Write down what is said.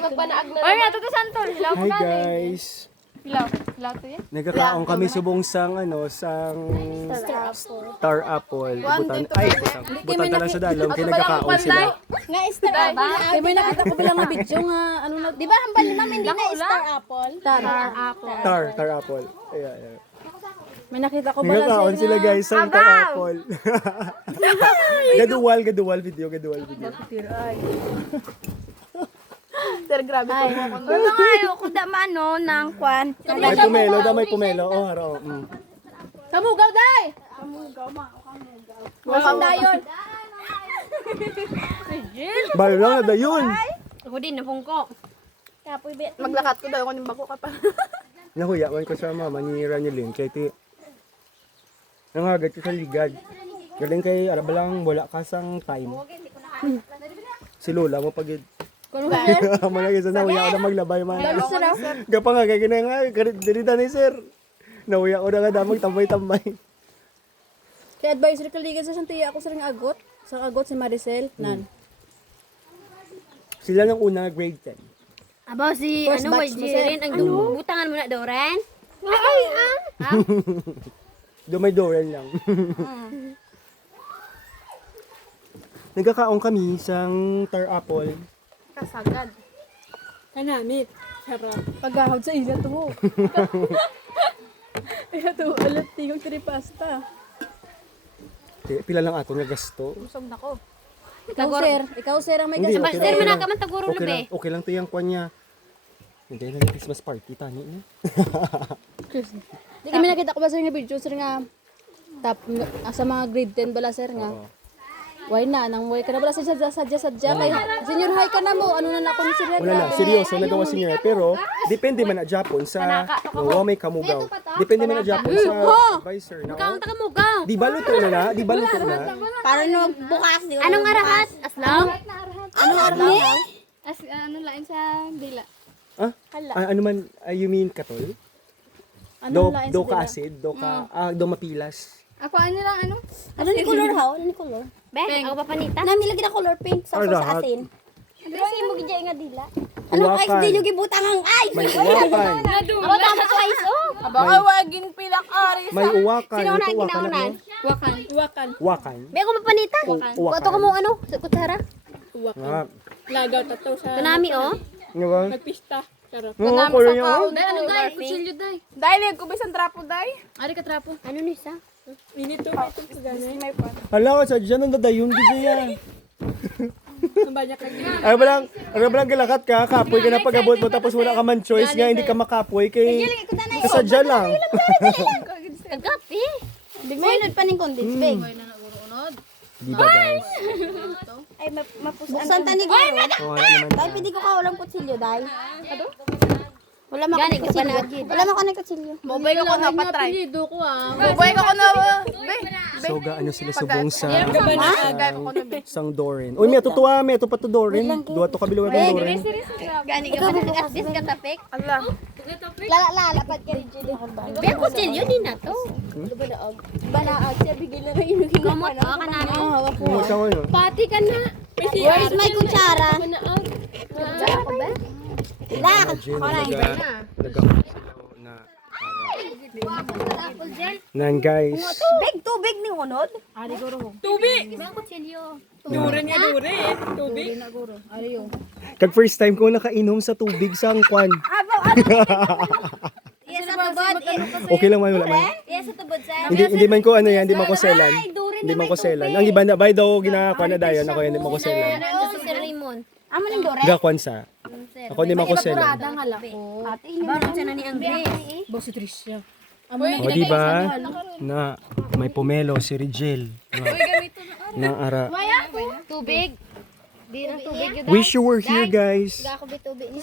magpanaag na. Ay, ato to santol. Hilaw Hi guys. Hilaw to yan. Nagkakaon kami subong sang star apple. Butan na lang sa dalong kay nagkakaon sila. Nga star apple. Ay, may nakita ko bilang nga video nga, ano na, Di ba hambal ni ma'am hindi na star apple? Star apple. Ayan. may nakita ko pala Nagkakaon sir sila nga. guys sa star apple. Gaduwal video. Sir, grabe po mo ako. Pero nga ayoko da maano ng kwan. May pumelo. Oh, haro. Kamugaw, day! Wasang dayon. Bayo lang na dayon. Ako din, napungko. Kapoy bet. Maglakat ko daw, kunin bako ka pa. Nahuyawan ko sa mama ni Ranilin kay ti. Nangagat ko sa ligad. Galing kay arabalang wala ka sang time. Si Lola mo pagid. Amo na kasi nahuya ko na maglabay man. Gapa nga kay kinay nga dirita ni sir. Nahuya ko na nga damag tambay-tambay. Kaya advisory kaligan sa Santiago ako sa ring agot. Sa agot si Maricel, nan. Sila nang una grade 10. Abaw si, First ano, batch mo, YG sir. rin. Ang butangan mo na daw, Ren. Do may Doren lang. Nagkakaon kami sang tar apple. Kasagad. Kanamit. Sarap. Paghahod sa ila to. Ila to, alat tingog tiri pasta. Pila lang ato nga gasto. Busog na ko. Ikaw sir ang may Hindi, kasama. okay Sir, lang. manaka man taguro Okay lang, lube. okay lang to yung kwan niya. Hindi na yung Christmas party tani na. Di kami nakita ko ba sir nga video sir nga top sa mga grade 10 bala sir nga. Why na nang way ka na bala sir sadya kay senior high ka na mo ano na nakon sir yan. Wala na, seryoso nagawa siya pero depende man na Japon sa may kamugaw. Depende man na Japon sa advisor na. Kaunta ka mo, gaw. Di ba luto na na? Di ba luto na? Para na magbukas. Anong arahat? Aslaw? Anong arni? Ano lain sa dila? Ah? Ano man, you mean katol? Ano lain Do sa ka dila? acid, do mapilas. Ako ano lang, ano? Ano ni color ha? Ano ni color? Be, ako papanita. Nami lagi na color pink sa Arahat. asin. Pero si mo gidya nga dila. Ano Uwakan. guys, di yung gibutang ang ice. May uwakan. Ako tama twice, oh. Baka wagin pilak aris. May uwakan. Sino Ito na uwakan ginaunan? ano? Wakan. Wakan. Be, ako mapanita. Uwakan. Kuto ka mo, ano? Kutsara. Nga. Lagaw tato sa Kanami, oh. Nga ba? pista. Charot. Nga, kulo niya. Be, ano, day? Kutsilyo, day. Dahil ko bisan trapo day. Ari ka trapo. Ano ni sa? Minito ito ganay. May pa. Hala ko sa dyan ang dadayon gid yan. Banyak ka. Ano ba lang galakat ka, kapoy ka na pag-abot mo tapos wala ka man choice nga hindi ka makapoy kay kasadya lang. Kagapi. Di mo inod pa ning condensed bag. Di ba guys? Ay mapusan tani guro. Oo nga naman. Dahil pwede ko ka walang kutsilyo dahil. Wala mo Gani, ko kutsilyo. Wala mo ko na kutsilyo. Mobile ko na patry. Pilido ko, ah. Mobile ko na. So gaano sila subong sa Gaya ko na. sang Doren. Uy, may tutuwa, may to pa to Doren. Duwa to kabilugan ng Doren. Gani ka ba nag-assist ka tapik? Allah. Lala pag kay Julie. Be, kutsilyo din na to. Balaag siya bigil na lang yung Gamot, oh, kanami. Mo sa ngayon. Pati ka na. Where's my kutsara? Kutsara ko ba? La. Nan guys. Big tubig ni unod. May kutsilyo. Kag first time ko nakainom sa tubig sa kwan. Yes sa tubod. Okay lang man wala man. Yes sa tubod sa. Hindi man ko ano yan, hindi man ko selan. Hindi man ko selan. Ang iba na by daw ginakakuha na dayon ako hindi man ko selan. Ano sa Sir Raymond? Amo ning dore. Gakwan sa. Ako hindi man ko selan. Ate ini. Baron siya na ni Andres. Bo si Tricia. O di ba? Na may pomelo si Rigel. Na ara. Tubig. Di na tubig yun. Wish you were here guys. Ako bitubig ni